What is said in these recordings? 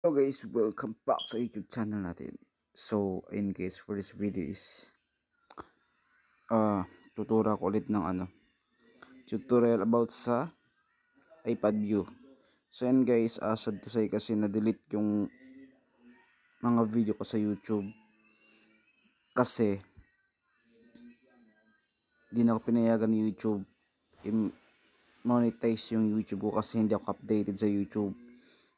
Hello guys, welcome back sa YouTube channel natin. So, in case for this video is uh, tuturo ko ulit ng ano tutorial about sa iPad view. So, yan guys, uh, sad to say kasi na-delete yung mga video ko sa YouTube kasi di na ako pinayagan ni YouTube i- monetize yung YouTube ko kasi hindi ako updated sa YouTube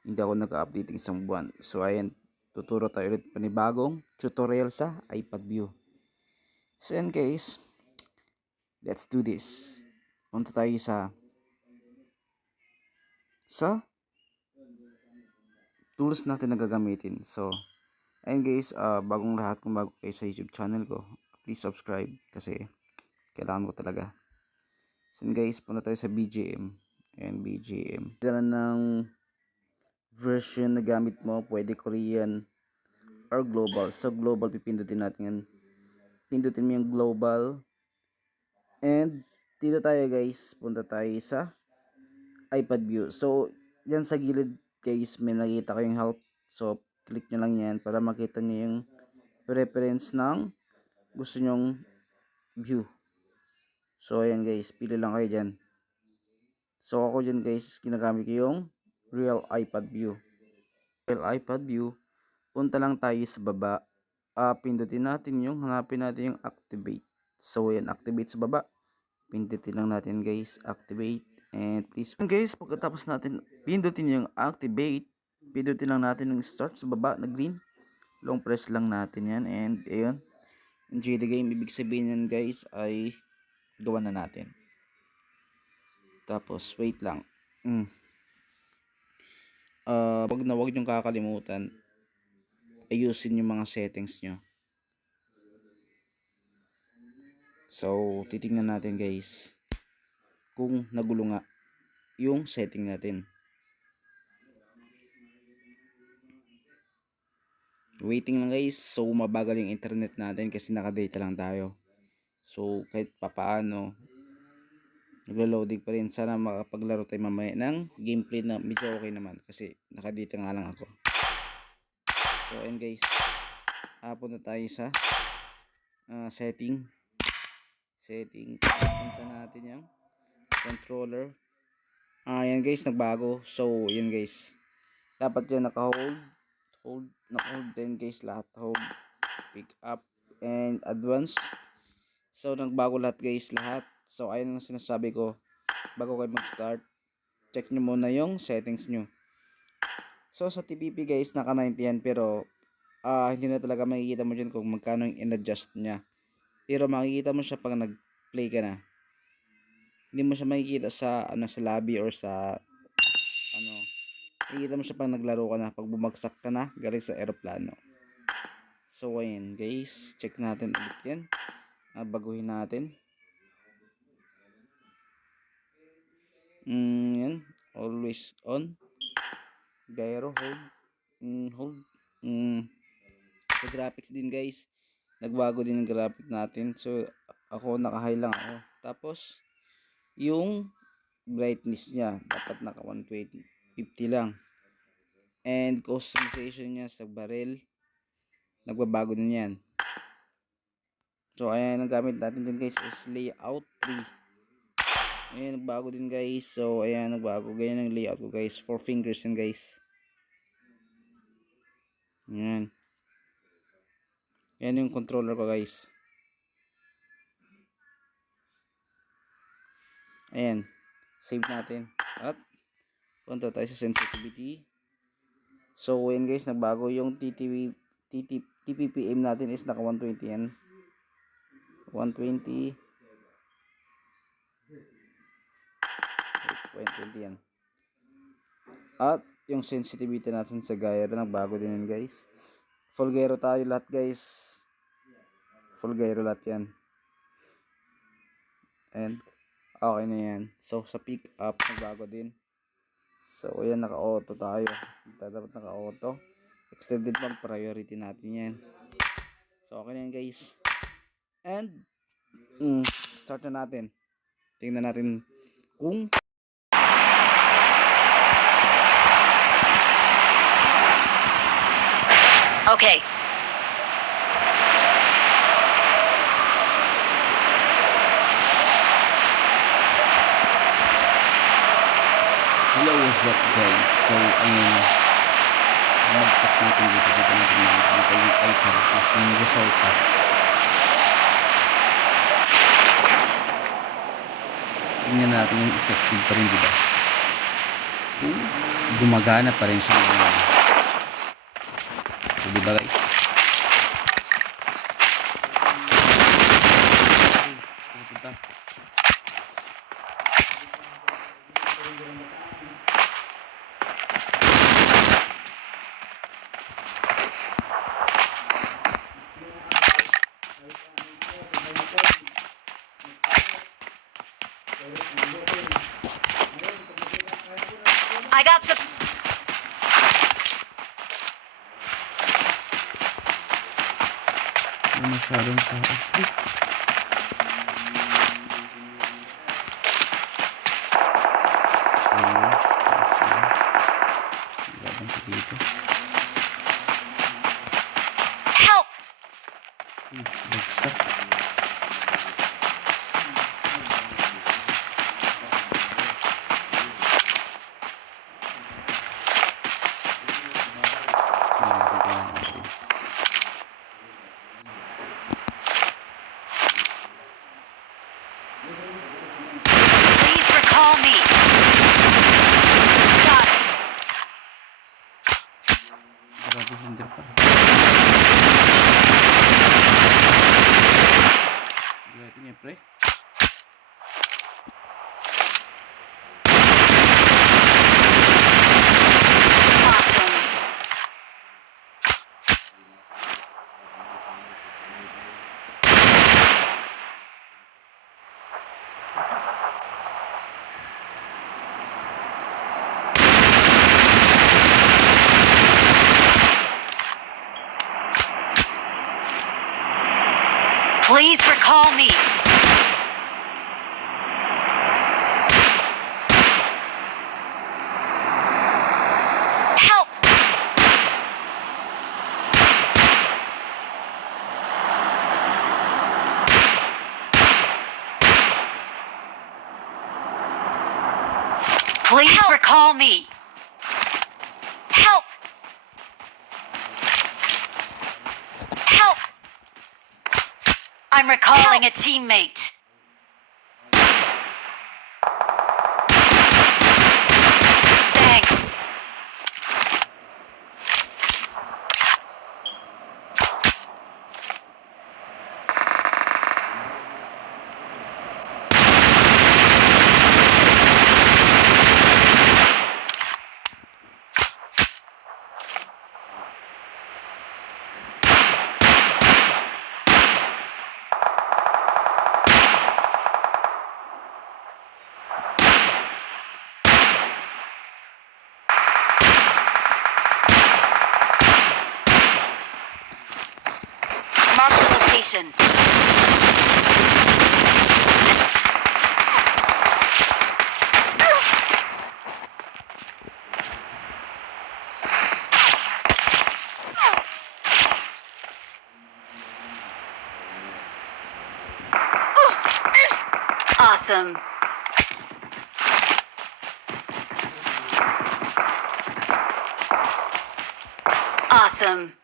hindi ako nag-update isang buwan. So ayan, tuturo tayo ulit panibagong tutorial sa iPad View. So ayan guys, let's do this. Punta tayo sa sa tools natin na gagamitin. So, ayan guys, uh, bagong lahat kung bago kayo sa YouTube channel ko, please subscribe kasi kailangan ko talaga. So guys, punta tayo sa BGM. Ayan, BGM. Kailangan ng version na gamit mo, pwede Korean or global. So, global, pipindutin natin yan. Pindutin mo yung global. And, dito tayo guys, punta tayo sa iPad view. So, yan sa gilid guys, may nakita kayong help. So, click nyo lang yan para makita nyo yung preference ng gusto nyong view. So, ayan guys, pili lang kayo dyan. So, ako dyan guys, ginagamit ko yung real iPad view. Real iPad view, punta lang tayo sa baba. Uh, pindutin natin yung, hanapin natin yung activate. So, yan, activate sa baba. Pindutin lang natin guys, activate. And please, guys, pagkatapos natin pindutin yung activate, pindutin lang natin yung start sa baba na green. Long press lang natin yan. And, ayun, enjoy the game. Ibig sabihin yan guys ay gawa na natin. Tapos, wait lang. Mm uh, wag na wag niyong kakalimutan ayusin yung mga settings nyo so titingnan natin guys kung nagulo nga yung setting natin. Waiting lang guys. So mabagal yung internet natin kasi nakadata lang tayo. So kahit papaano naglo-loading pa rin. Sana makapaglaro tayo mamaya ng gameplay na medyo okay naman. Kasi nakadito nga lang ako. So ayun guys. Hapon na tayo sa uh, setting. Setting. Punta natin yung controller. Ah yan guys. Nagbago. So yun guys. Dapat yan naka hold. Hold naka hold din guys. Lahat. Hold. Pick up. And advance. So nagbago lahat guys. Lahat So, ayun ang sinasabi ko. Bago kayo mag-start, check nyo muna yung settings nyo. So, sa TPP guys, naka 90 yan. Pero, uh, hindi na talaga makikita mo dyan kung magkano yung in-adjust niya. Pero, makikita mo siya pag nag-play ka na. Hindi mo siya makikita sa, ano, sa lobby or sa, ano, makikita mo siya pag naglaro ka na. Pag bumagsak ka na, galing sa aeroplano. So, ayun guys. Check natin ulit yan. Uh, baguhin natin. Mm, yan. Always on. Gyro hold. Mm, hold. Mm, sa graphics din guys. Nagbago din ang graphic natin. So ako naka high lang ako. Tapos yung brightness niya dapat naka 120 50 lang. And customization niya sa barrel nagbabago din yan. So ayan ang gamit natin din guys is layout 3 Ayan, nagbago din guys. So, ayan, nagbago. Ganyan ang layout ko guys. Four fingers yan guys. Ayan. Ayan yung controller ko guys. Ayan. Save natin. At, punta tayo sa sensitivity. So, ayan guys, nagbago yung TTV, TT, TPPM natin is naka 120 yan. 120 120 yan. At yung sensitivity natin sa gyro nagbago din yan guys. Full gyro tayo lahat guys. Full gyro lahat yan. And okay na yan. So sa pick up nagbago din. So ayan naka-auto tayo. Dapat naka-auto. Extended mode priority natin yan. So okay na yan guys. And mm, start na natin. Tingnan natin kung Okay. Hello, what's up guys? So, ayun. Bumagsak natin dito. Dito natin makikita yung icon. Yung resulta. Tingnan natin yung effective pa rin, di ba? Kung gumagana pa rin siya. So, di ba guys? I got some. Hindi masyadong tao. Ay! Me. Help! Please recall me. Help! Help! I'm recalling a teammate. position. Awesome. Awesome.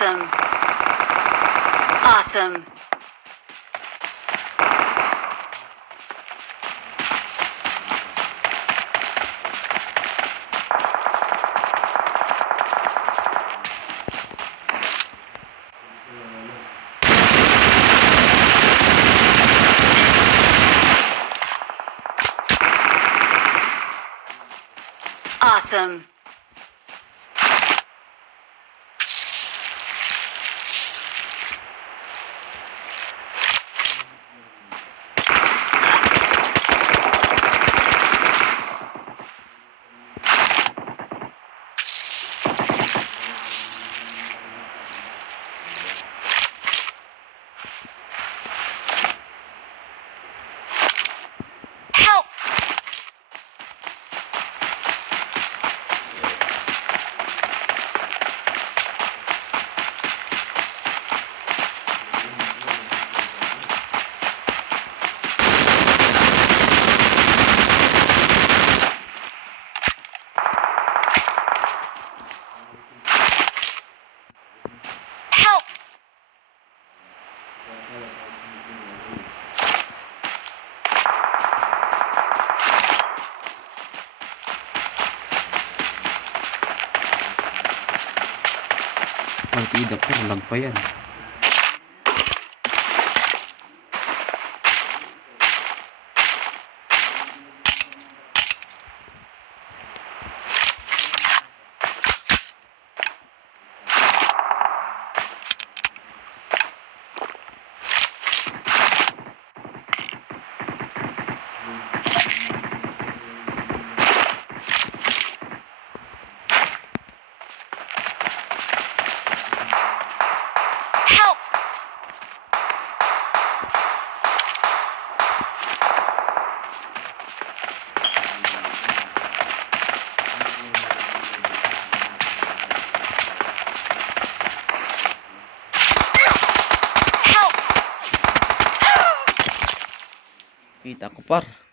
Awesome. Awesome. Awesome. Pero lag pa yan. Help! Help! Kita ko par.